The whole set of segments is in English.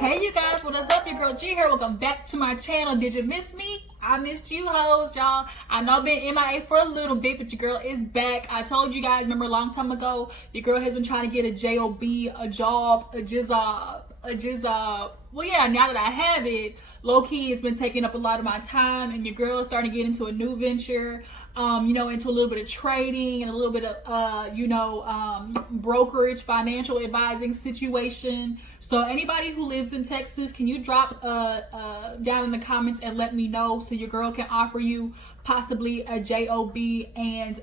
Hey you guys, what is up? Your girl G here. Welcome back to my channel. Did you miss me? I missed you hoes, y'all. I know I've been MIA for a little bit, but your girl is back. I told you guys, remember a long time ago, your girl has been trying to get a job, a job, a jizzab. Well, yeah, now that I have it, low-key it's been taking up a lot of my time, and your girl is starting to get into a new venture, into a little bit of trading and a little bit of, brokerage, financial advising situation. So anybody who lives in Texas, can you drop down in the comments and let me know so your girl can offer you possibly a job and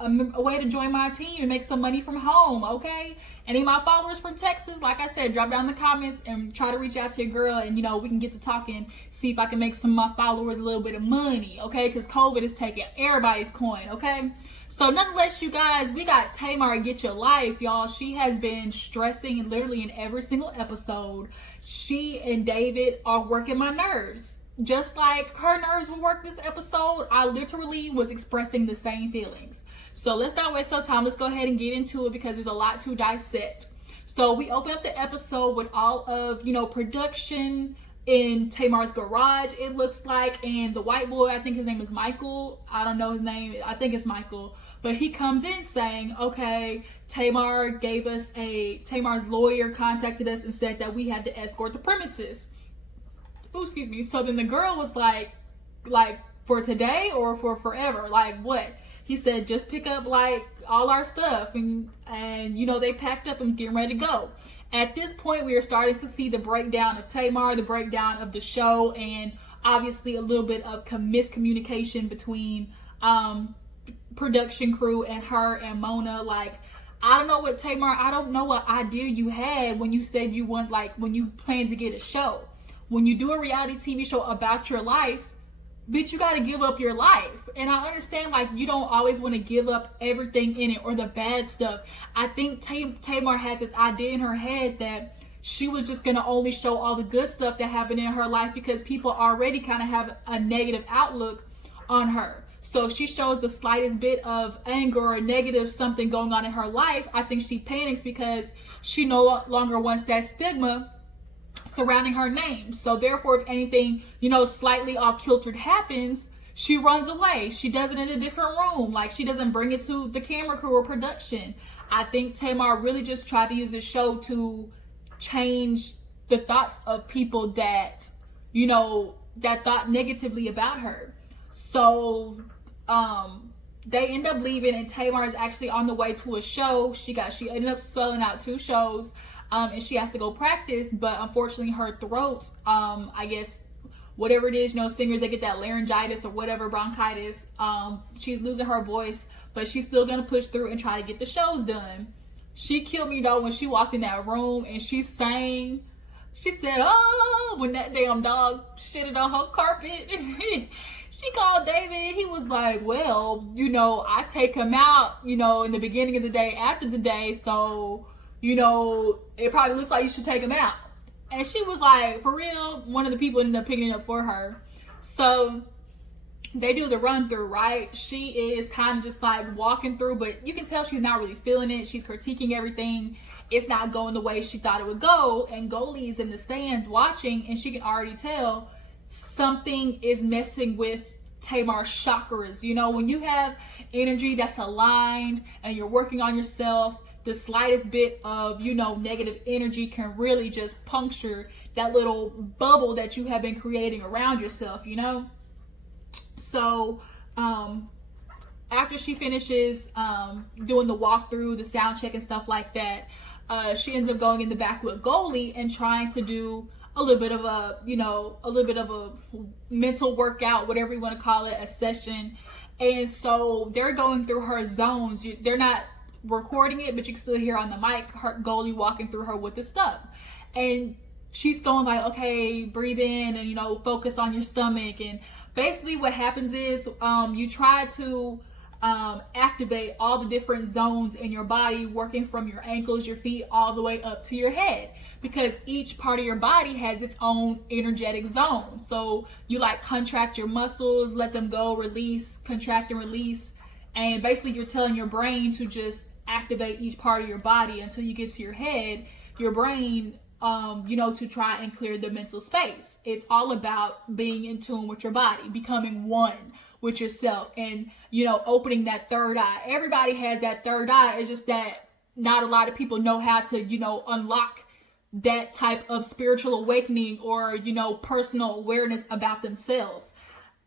a way to join my team and make some money from home, okay? Any of my followers from Texas, like I said, drop down in the comments and try to reach out to your girl, and we can get to talking, see if I can make some of my followers a little bit of money, okay? Because COVID is taking everybody's coin, okay? So nonetheless, you guys, we got Tamar Get Your Life, y'all. She has been stressing literally in every single episode. She and David are working my nerves. Just like her nerves will work this episode, I literally was expressing the same feelings. So let's not waste our time. Let's go ahead and get into it because there's a lot to dissect. So we open up the episode with all of, production in Tamar's garage, it looks like. And the white boy, I think his name is Michael. I don't know his name. I think it's Michael. But he comes in saying, okay, Tamar's lawyer contacted us and said that we had to escort the premises. Oh, excuse me. So then the girl was like for today or for forever? Like what? He said, just pick up like all our stuff. And they packed up and was getting ready to go. At this point, we are starting to see the breakdown of Tamar, the breakdown of the show, and obviously a little bit of miscommunication between production crew and her and Mona. Like, I don't know what Tamar, I don't know what idea you had when you said you want, when you plan to get a show. When you do a reality TV show about your life, bitch, you gotta give up your life. And I understand, you don't always want to give up everything in it or the bad stuff. I think Tamar had this idea in her head that she was just gonna only show all the good stuff that happened in her life because people already kind of have a negative outlook on her. So if she shows the slightest bit of anger or negative something going on in her life, I think she panics because she no longer wants that stigma surrounding her name. So therefore, if anything, slightly off-kiltered happens, she runs away. She does it in a different room. She doesn't bring it to the camera crew or production. I think Tamar really just tried to use this show to change the thoughts of people that, that thought negatively about her. So, they end up leaving, and Tamar is actually on the way to a show. She ended up selling out 2 shows. And she has to go practice, but unfortunately her throat, I guess, whatever it is, singers, they get that laryngitis or whatever, bronchitis, she's losing her voice, but she's still gonna push through and try to get the shows done. She killed me though when she walked in that room and she sang. She said, oh, when that damn dog shitted on her carpet. She called David. He was like, well, I take him out, in the beginning of the day, after the day, so it probably looks like you should take him out. And she was like, for real? One of the people ended up picking it up for her. So they do the run through, right? She is kind of just walking through, but you can tell she's not really feeling it. She's critiquing everything. It's not going the way she thought it would go. And Goli is in the stands watching, and she can already tell something is messing with Tamar's chakras. When you have energy that's aligned and you're working on yourself, the slightest bit of, negative energy can really just puncture that little bubble that you have been creating around yourself, So, after she finishes doing the walkthrough, the sound check and stuff like that, she ends up going in the back with Goli and trying to do a little bit of a mental workout, whatever you want to call it, a session. And so they're going through her zones. They're not recording it, but you can still hear on the mic her Goli walking through her with the stuff, and she's going okay, breathe in and focus on your stomach. And basically what happens is you try to activate all the different zones in your body, working from your ankles, your feet, all the way up to your head, because each part of your body has its own energetic zone. So you contract your muscles, let them go, release, contract and release. And basically you're telling your brain to just activate each part of your body until you get to your head. Your brain to try and clear the mental space. It's all about being in tune with your body, becoming one with yourself, and, opening that third eye. Everybody has that third eye. It's just that not a lot of people know how to, unlock that type of spiritual awakening or, personal awareness about themselves.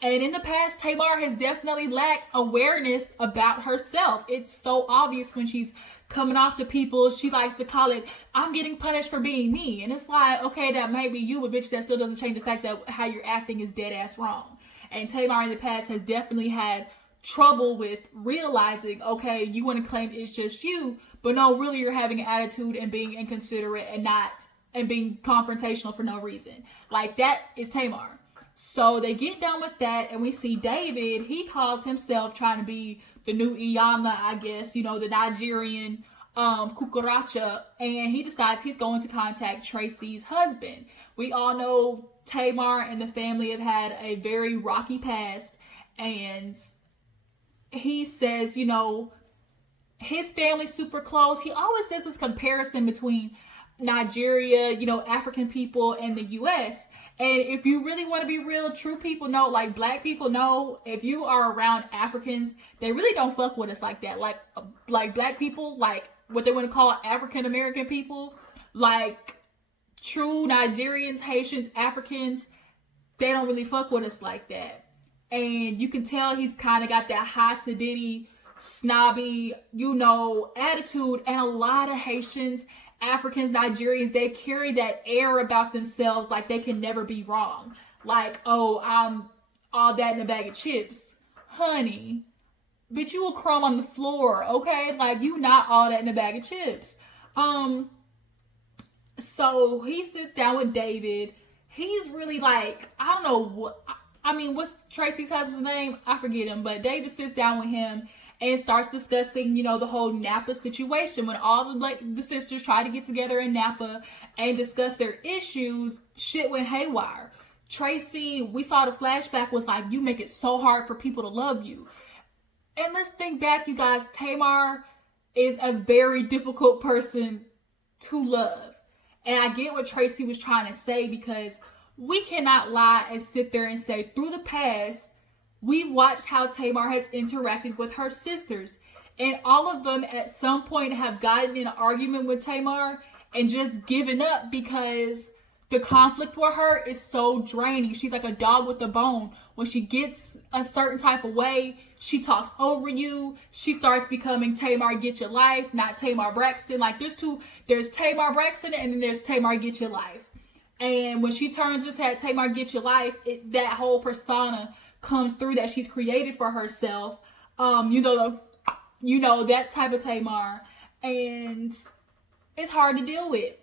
And in the past, Tamar has definitely lacked awareness about herself. It's so obvious when she's coming off to people. She likes to call it, I'm getting punished for being me. And it's like, okay, that might be you, but bitch, that still doesn't change the fact that how you're acting is dead ass wrong. And Tamar in the past has definitely had trouble with realizing, okay, you want to claim it's just you, but no, really you're having an attitude and being inconsiderate and being confrontational for no reason. Like, that is Tamar. So they get done with that, and we see David. He calls himself trying to be the new Iyanla, I guess, the Nigerian Kukaracha, and he decides he's going to contact Tracy's husband. We all know Tamar and the family have had a very rocky past, and he says, his family's super close. He always does this comparison between Nigeria, African people, and the U.S., and if you really want to be real, true people know, like black people know, if you are around Africans, they really don't fuck with us like that. Like black people, like what they want to call African American people, like true Nigerians, Haitians, Africans, they don't really fuck with us like that. And you can tell he's kind of got that high sedity, snobby, attitude. And a lot of Haitians, Africans, Nigerians, they carry that air about themselves like they can never be wrong. Like, oh, I'm all that in a bag of chips. Honey, bitch, you a crumb on the floor, okay? Like, you not all that in a bag of chips. So he sits down with David. He's really like, I don't know what's Tracy's husband's name? I forget him, but David sits down with him and starts discussing, the whole Napa situation. When all the sisters try to get together in Napa and discuss their issues, shit went haywire. Tracy, we saw the flashback, was like, you make it so hard for people to love you. And let's think back, you guys. Tamar is a very difficult person to love. And I get what Tracy was trying to say, because we cannot lie and sit there and say, through the past, we've watched how Tamar has interacted with her sisters, and all of them at some point have gotten in an argument with Tamar and just given up because the conflict with her is so draining. She's like a dog with a bone. When she gets a certain type of way, she talks over you. She starts becoming Tamar Get Your Life, not Tamar Braxton. Like, there's Tamar Braxton, and then there's Tamar Get Your Life. And when she turns this head, Tamar Get Your Life, that whole persona comes through that she's created for herself. That type of Tamar, and it's hard to deal with.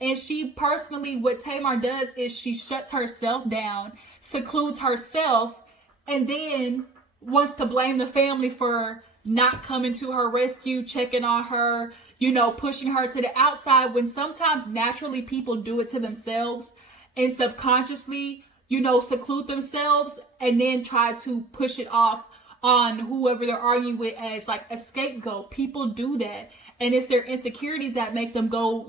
And she personally, what Tamar does is she shuts herself down, secludes herself, and then wants to blame the family for not coming to her rescue, checking on her, pushing her to the outside, when sometimes naturally people do it to themselves and subconsciously, seclude themselves and then try to push it off on whoever they're arguing with as like a scapegoat. People do that. And it's their insecurities that make them go,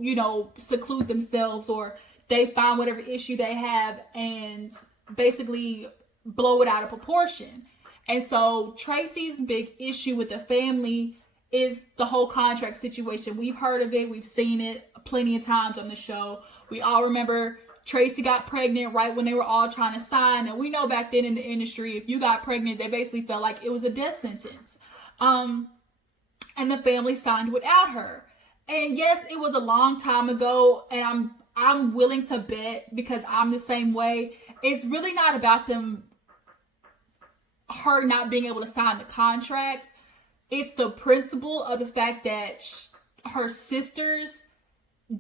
seclude themselves, or they find whatever issue they have and basically blow it out of proportion. And so Tracy's big issue with the family is the whole contract situation. We've heard of it. We've seen it plenty of times on the show. We all remember Tracy got pregnant right when they were all trying to sign. And we know back then in the industry, if you got pregnant, they basically felt like it was a death sentence. And the family signed without her. And yes, it was a long time ago. And I'm willing to bet, because I'm the same way, it's really not about her not being able to sign the contract. It's the principle of the fact that her sisters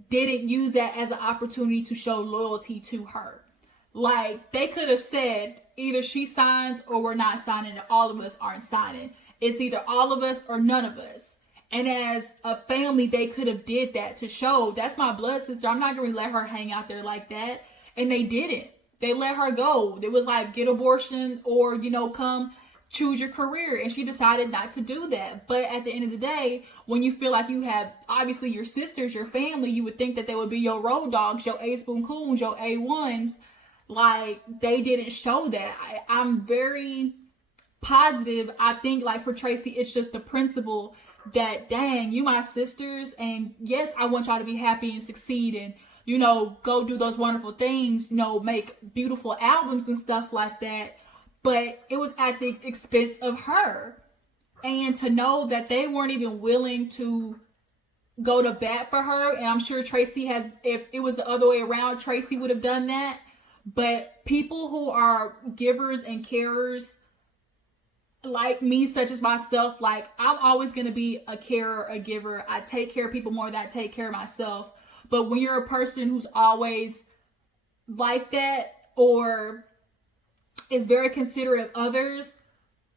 didn't use that as an opportunity to show loyalty to her. Like, they could have said, either she signs or we're not signing, and all of us aren't signing. It's either all of us or none of us. And as a family, they could have did that to show, that's my blood sister. I'm not going to let her hang out there like that. And they didn't. They let her go. It was like, get abortion or, come choose your career, and she decided not to do that. But at the end of the day, when you feel like you have obviously your sisters, your family, you would think that they would be your road dogs, your A spoon coons, your A1s. Like, they didn't show that. I'm very positive. I think, like, for Tracy, it's just the principle that, dang, you my sisters, and yes, I want y'all to be happy and succeed, and go do those wonderful things, make beautiful albums and stuff like that. But it was at the expense of her. And to know that they weren't even willing to go to bat for her, and I'm sure Tracy had, if it was the other way around, Tracy would have done that. But people who are givers and carers like me, such as myself, like, I'm always going to be a carer, a giver. I take care of people more than I take care of myself. But when you're a person who's always like that, or is very considerate of others,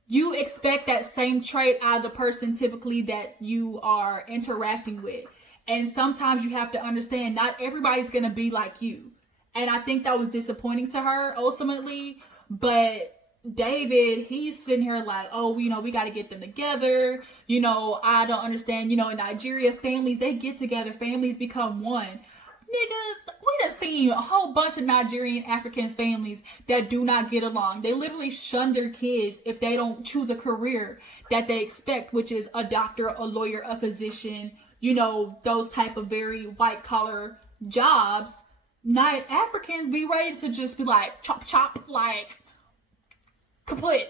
you expect that same trait out of the person typically that you are interacting with. And sometimes you have to understand not everybody's going to be like you. And I think that was disappointing to her ultimately. But David, he's sitting here like, oh, we got to get them together. I don't understand. In Nigeria, families, they get together. Families become one. Nigga, we done seen a whole bunch of Nigerian African families that do not get along. They literally shun their kids if they don't choose a career that they expect, which is a doctor, a lawyer, a physician, those type of very white collar jobs. Night Africans be ready to just be like, chop, chop, like, kaput.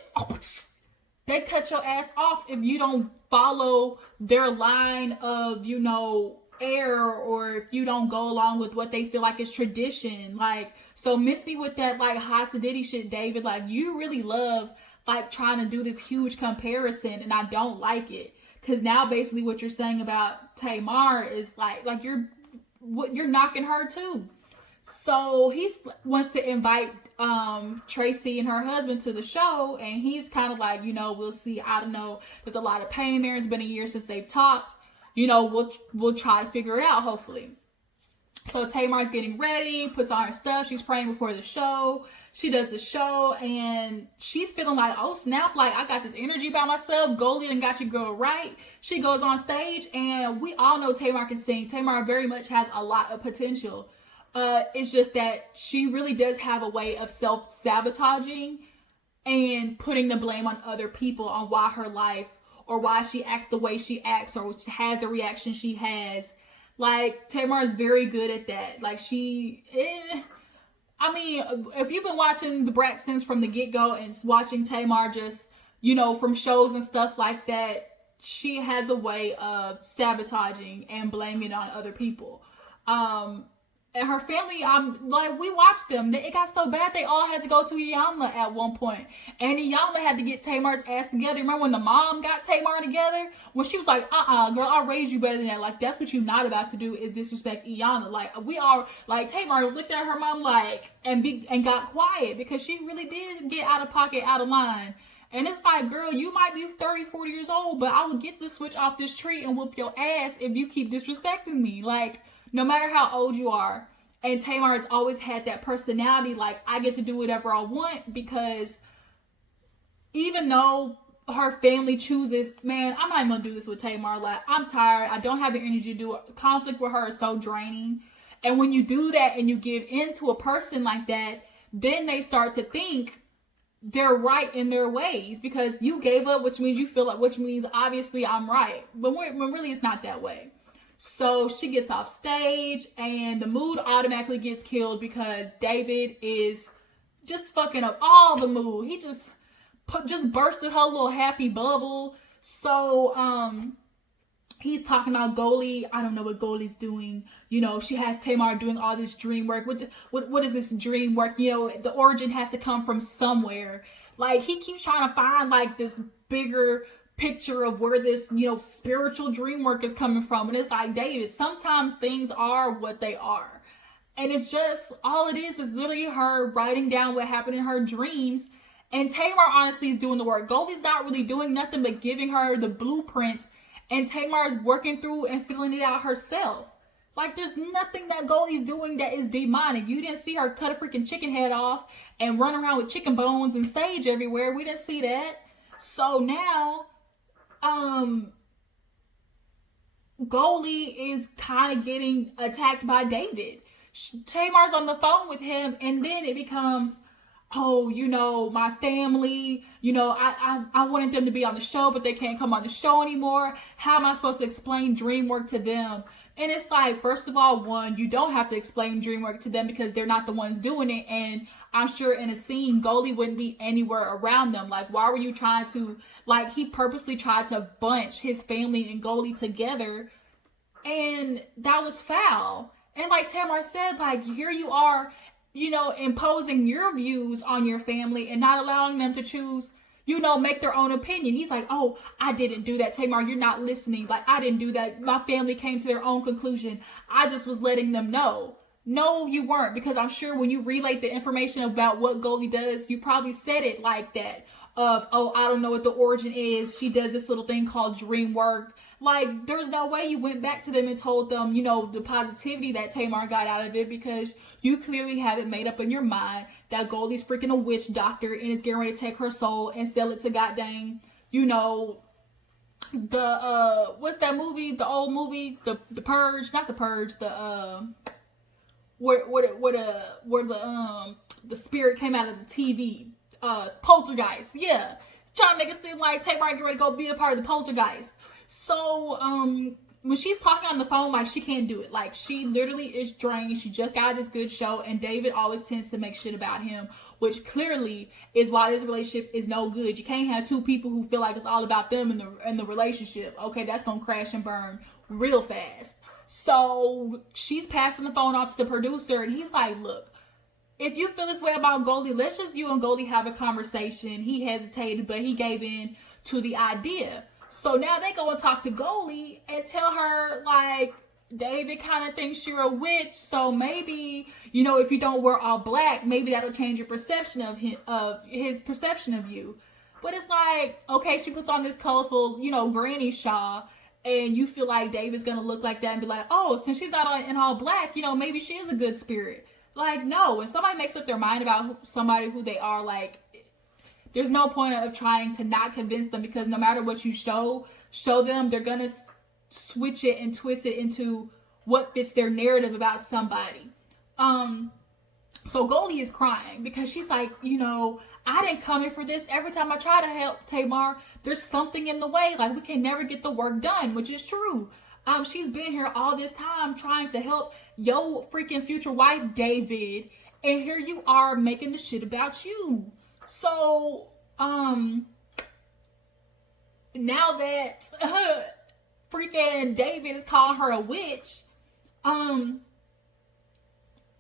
They cut your ass off if you don't follow their line of, air, or if you don't go along with what they feel like is tradition. Like, so miss me with that, like, Hasidity shit, David. Like, you really love, like, trying to do this huge comparison, and I don't like it. Because now basically what you're saying about Tamar is like you're knocking her too. So he wants to invite Tracy and her husband to the show, and he's kind of like, we'll see. I don't know. There's a lot of pain there. It's been a year since they've talked. We'll try to figure it out, hopefully. So Tamar's getting ready, puts on her stuff. She's praying before the show. She does the show, and she's feeling like, oh snap, like, I got this energy by myself. Goli done got your girl right. She goes on stage, and we all know Tamar can sing. Tamar very much has a lot of potential. It's just that she really does have a way of self-sabotaging and putting the blame on other people on why her life, or why she acts the way she acts, or has the reaction she has. Like, Tamar is very good at that. Like, if you've been watching the Braxtons from the get-go and watching Tamar just, from shows and stuff like that, she has a way of sabotaging and blaming it on other people. And her family, we watched them. It got so bad they all had to go to Iyanla at one point. And Iyanla had to get Tamar's ass together. Remember when the mom got Tamar together? When she was like, girl, I'll raise you better than that. Like, that's what you're not about to do, is disrespect Iyanla. Like, we all, like, Tamar looked at her mom like, and got quiet, because she really did get out of pocket, out of line. And it's like, girl, you might be 30, 40 years old, but I will get the switch off this tree and whoop your ass if you keep disrespecting me. Like, no matter how old you are. And Tamar has always had that personality, like, I get to do whatever I want, because even though her family chooses, man, I'm not even gonna do this with Tamar. Like, I'm tired. I don't have the energy to do it. Conflict with her is so draining. And when you do that and you give in to a person like that, then they start to think they're right in their ways, because you gave up, which means you feel like, which means obviously I'm right. But when really it's not that way. So she gets off stage, and the mood automatically gets killed because David is just fucking up all the mood. He just bursted her little happy bubble. So he's talking about Goli. I don't know what Goli's doing. She has Tamar doing all this dream work. What is this dream work? The origin has to come from somewhere. Like, he keeps trying to find, like, this bigger picture of where this, spiritual dream work is coming from. And it's like, David, sometimes things are what they are. And it's just, all it is literally her writing down what happened in her dreams. And Tamar honestly is doing the work. Goli's not really doing nothing but giving her the blueprint. And Tamar is working through and filling it out herself. Like, there's nothing that Goli's doing that is demonic. You didn't see her cut a freaking chicken head off and run around with chicken bones and sage everywhere. We didn't see that. So now, Goli is kind of getting attacked by David. Tamar's on the phone with him, and then it becomes, oh, my family, I wanted them to be on the show, but they can't come on the show anymore. How am I supposed to explain dream work to them? And it's like, first of all, one, you don't have to explain dream work to them because they're not the ones doing it. And I'm sure in a scene, Goli wouldn't be anywhere around them. Like, why were you trying to, like, he purposely tried to bunch his family and Goli together, and that was foul. And like Tamar said, like, here you are, imposing your views on your family and not allowing them to choose, make their own opinion. He's like, oh, I didn't do that, Tamar. You're not listening. Like, I didn't do that. My family came to their own conclusion. I just was letting them know. No, you weren't, because I'm sure when you relate the information about what Goli does, you probably said it like that of, oh, I don't know what the origin is. She does this little thing called dream work. Like, there's no way you went back to them and told them, the positivity that Tamar got out of it, because you clearly have it made up in your mind that Goli's freaking a witch doctor and is getting ready to take her soul and sell it to goddamn, the, what's that movie? The old movie, the Purge, not the Purge, the, where the spirit came out of the TV, Poltergeist, yeah. Trying to make it seem like Tamar getting ready to go be a part of the Poltergeist. So, when she's talking on the phone, like, she can't do it. Like, she literally is drained. She just got this good show, and David always tends to make shit about him, which clearly is why this relationship is no good. You can't have two people who feel like it's all about them in the relationship. Okay, that's gonna crash and burn real fast. So, she's passing the phone off to the producer, and he's like, look, if you feel this way about Goli, let's just you and Goli have a conversation. He hesitated, but he gave in to the idea. So now they go and talk to Goli and tell her, like, David kind of thinks you're a witch, so maybe, if you don't wear all black, maybe that'll change your perception of him, of his perception of you. But it's like, okay, she puts on this colorful, granny shawl, and you feel like David's gonna look like that and be like, oh, since she's not in all black, maybe she is a good spirit. Like, no, when somebody makes up their mind about somebody who they are, like, there's no point of trying to not convince them, because no matter what you show them, they're gonna switch it and twist it into what fits their narrative about somebody. So Goli is crying because she's like, I didn't come here for this. Every time I try to help Tamar, there's something in the way. Like, we can never get the work done, which is true. She's been here all this time trying to help your freaking future wife, David, and here you are making the shit about you. So, now that freaking David is calling her a witch,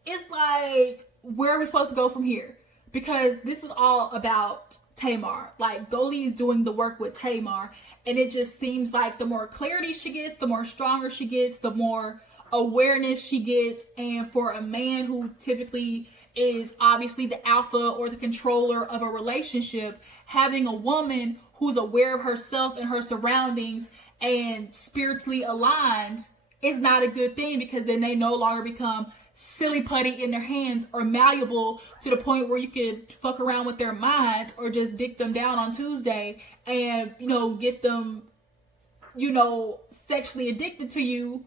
it's like, where are we supposed to go from here? Because this is all about Tamar. Like, Goli is doing the work with Tamar, and it just seems like the more clarity she gets, the more stronger she gets, the more awareness she gets. And for a man who typically is obviously the alpha or the controller of a relationship, having a woman who's aware of herself and her surroundings and spiritually aligned is not a good thing, because then they no longer become silly putty in their hands or malleable to the point where you could fuck around with their minds or just dick them down on Tuesday and, get them, sexually addicted to you,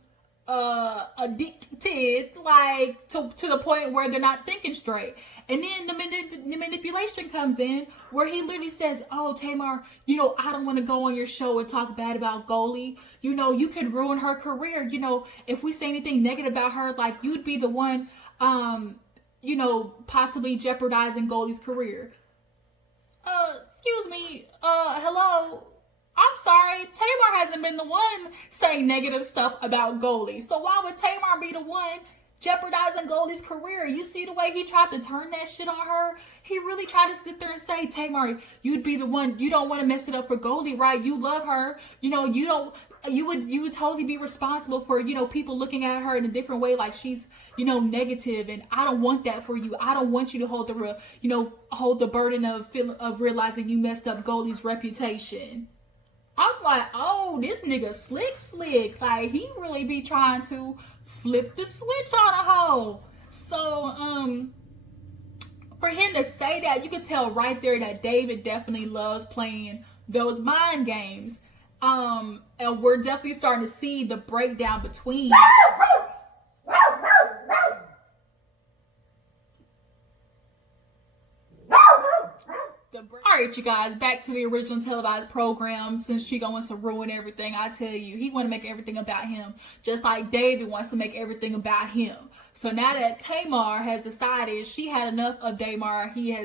addicted, like, to the point where they're not thinking straight. And then the manipulation comes in, where he literally says, oh, Tamar, I don't want to go on your show and talk bad about Goli. You could ruin her career. If we say anything negative about her, like, you'd be the one, possibly jeopardizing Goli's career. Excuse me, hello? I'm sorry, Tamar hasn't been the one saying negative stuff about Goli. So why would Tamar be the one jeopardizing Goli's career? You see the way he tried to turn that shit on her? He really tried to sit there and say, Tamar, you'd be the one, you don't want to mess it up for Goli, right? You love her. You would totally be responsible for, people looking at her in a different way, like she's, negative, and I don't want that for you. I don't want you to hold the burden of realizing you messed up Goli's reputation. I'm like, oh, this nigga slick. Like, he really be trying to flip the switch on a hoe. So, for him to say that, you could tell right there that David definitely loves playing those mind games. And we're definitely starting to see the breakdown between Alright, you guys, back to the original televised program. Since Chico wants to ruin everything, I tell you, he want to make everything about him, just like David wants to make everything about him. So now that Tamar has decided she had enough of Tamar, now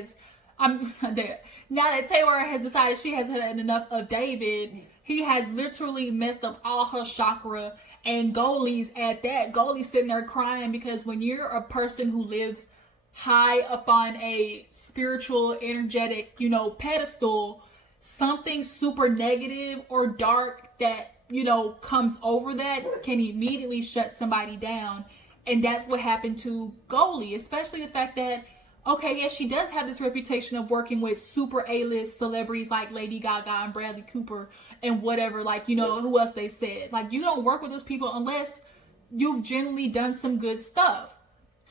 that Tamar has decided she has had enough of David, he has literally messed up all her chakra, and Goli's at that. Goli's sitting there crying because when you're a person who lives high up on a spiritual, energetic, pedestal, something super negative or dark that, comes over that can immediately shut somebody down. And that's what happened to Goli, especially the fact that, okay, yes, she does have this reputation of working with super A-list celebrities like Lady Gaga and Bradley Cooper and whatever, who else they said. Like, you don't work with those people unless you've generally done some good stuff.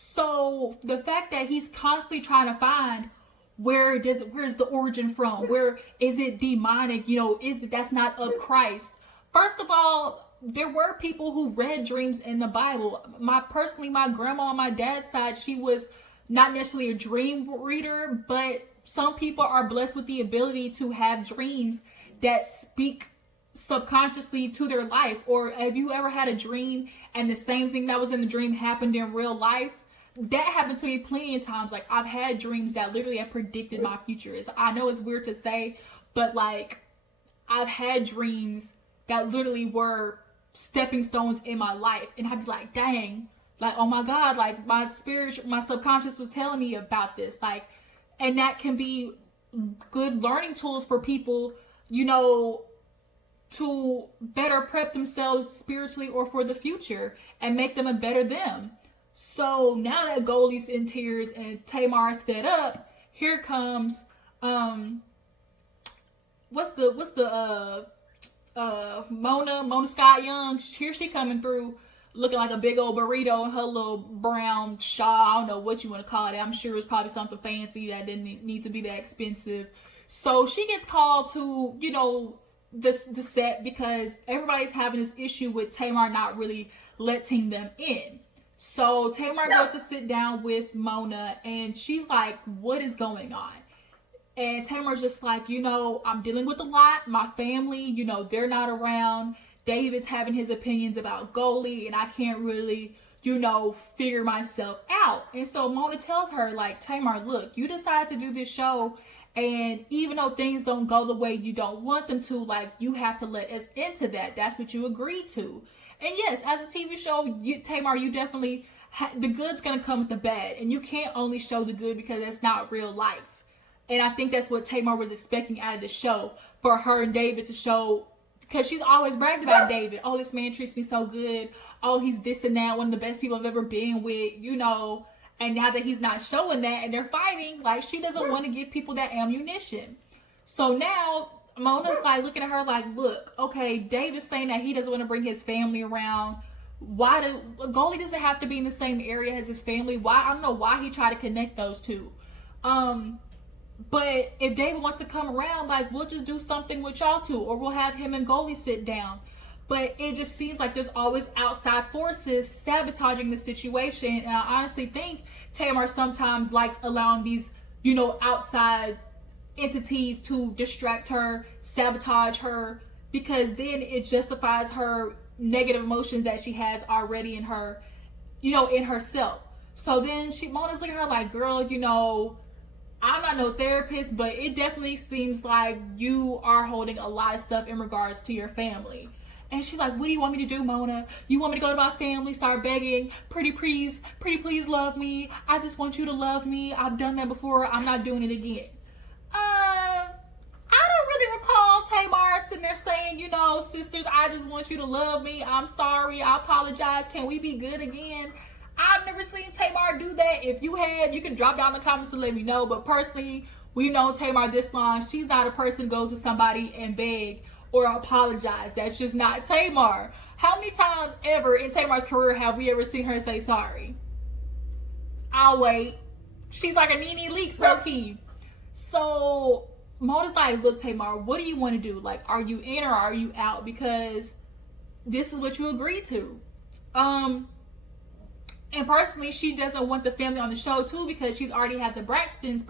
So the fact that he's constantly trying to find where's the origin from? Where is it demonic? That's not of Christ. First of all, there were people who read dreams in the Bible. My grandma on my dad's side, she was not necessarily a dream reader, but some people are blessed with the ability to have dreams that speak subconsciously to their life. Or have you ever had a dream and the same thing that was in the dream happened in real life? That happened to me plenty of times. Like, I've had dreams that literally have predicted my future. I know it's weird to say, but I've had dreams that literally were stepping stones in my life, and I'd be like, dang, oh my God, my subconscious was telling me about this, and that can be good learning tools for people, to better prep themselves spiritually or for the future and make them a better them. So now that Goli's in tears and Tamar's fed up, here comes Mona Scott Young. Here she coming through looking like a big old burrito in her little brown shawl. I don't know what you want to call it. I'm sure it's probably something fancy that didn't need to be that expensive. So she gets called to, the set because everybody's having this issue with Tamar not really letting them in. So Tamar goes to sit down with Mona and she's like, what is going on? And Tamar's just like, I'm dealing with a lot. My family, they're not around. David's having his opinions about Goli and I can't really, figure myself out. And so Mona tells her, Tamar, look, you decided to do this show, and even though things don't go the way you don't want them to, you have to let us into that. That's what you agreed to. And yes, as a TV show, Tamar, you definitely, the good's going to come with the bad. And you can't only show the good because that's not real life. And I think that's what Tamar was expecting out of the show, for her and David to show, because she's always bragged about David. Oh, this man treats me so good. Oh, he's this and that, one of the best people I've ever been with, And now that he's not showing that and they're fighting, she doesn't want to give people that ammunition. So now Mona's looking at her look, okay, David's saying that he doesn't want to bring his family around. Goli doesn't have to be in the same area as his family. Why? I don't know why he tried to connect those two. But if David wants to come around, we'll just do something with y'all two, or we'll have him and Goli sit down. But it just seems like there's always outside forces sabotaging the situation. And I honestly think Tamar sometimes likes allowing these, outside entities to distract her, sabotage her, because then it justifies her negative emotions that she has already in her, in herself. So then Mona's looking at her girl, I'm not no therapist, but it definitely seems like you are holding a lot of stuff in regards to your family. And she's like, what do you want me to do, Mona? You want me to go to my family, start begging, pretty please love me. I just want you to love me. I've done that before. I'm not doing it again. I don't really recall Tamar sitting there saying, sisters, I just want you to love me. I'm sorry. I apologize. Can we be good again? I've never seen Tamar do that. If you have, you can drop down in the comments and let me know. But personally, we've known Tamar this long. She's not a person who goes to somebody and beg or apologize. That's just not Tamar. How many times ever in Tamar's career have we ever seen her say sorry? I'll wait. She's like a Nene Leakes, low key. So Mona's like, look, Tamar, what do you want to do? Like, are you in or are you out? Because this is what you agreed to. And personally, she doesn't want the family on the show too, because she's already had the Braxtons,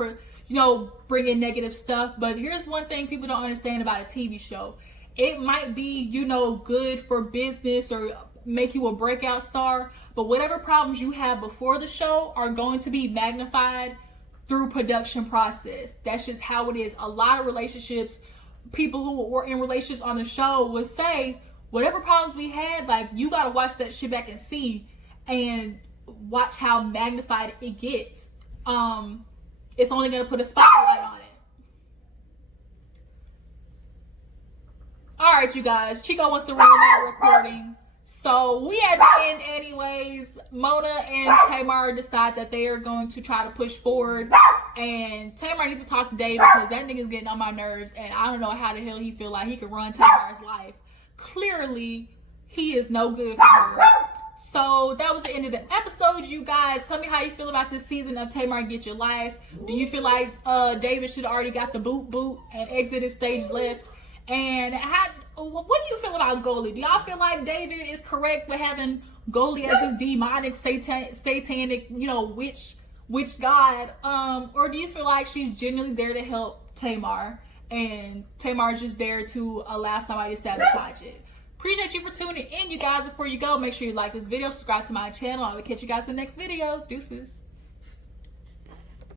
bringing negative stuff. But here's one thing people don't understand about a TV show. It might be, good for business or make you a breakout star, but whatever problems you have before the show are going to be magnified through production process. That's just how it is. A lot of relationships, people who were in relationships on the show would say, whatever problems we had, like, you gotta watch that shit back and see, and watch how magnified it gets. It's only gonna put a spotlight on it. All right, you guys, Chico wants to ruin that recording. So we at the end anyways. Mona and Tamar decide that they are going to try to push forward, and Tamar needs to talk to David, because that nigga's getting on my nerves, and I don't know how the hell he feel like he could run Tamar's life. Clearly he is no good for her. So that was the end of the episode, you guys. Tell me how you feel about this season of Tamar Get Your Life. Do you feel like David should have already got the boot and exited stage left? And what do you feel about Goli? Do y'all feel like David is correct with having Goli as this demonic, satanic, witch god? Or do you feel like she's genuinely there to help Tamar, and Tamar's just there to allow somebody to sabotage it? Appreciate you for tuning in, you guys. Before you go, make sure you like this video, subscribe to my channel. I will catch you guys in the next video. Deuces.